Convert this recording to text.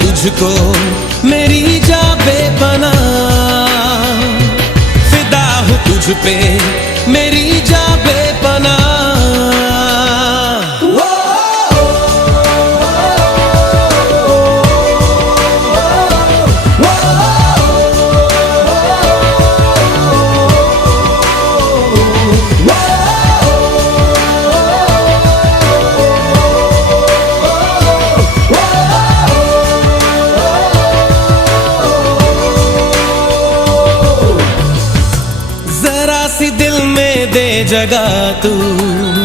तुझको मेरी जा बेपनाह, फिदा हूँ तुझ पे मेरी जा बेपनाह। जरा सी दिल में दे जगह तू,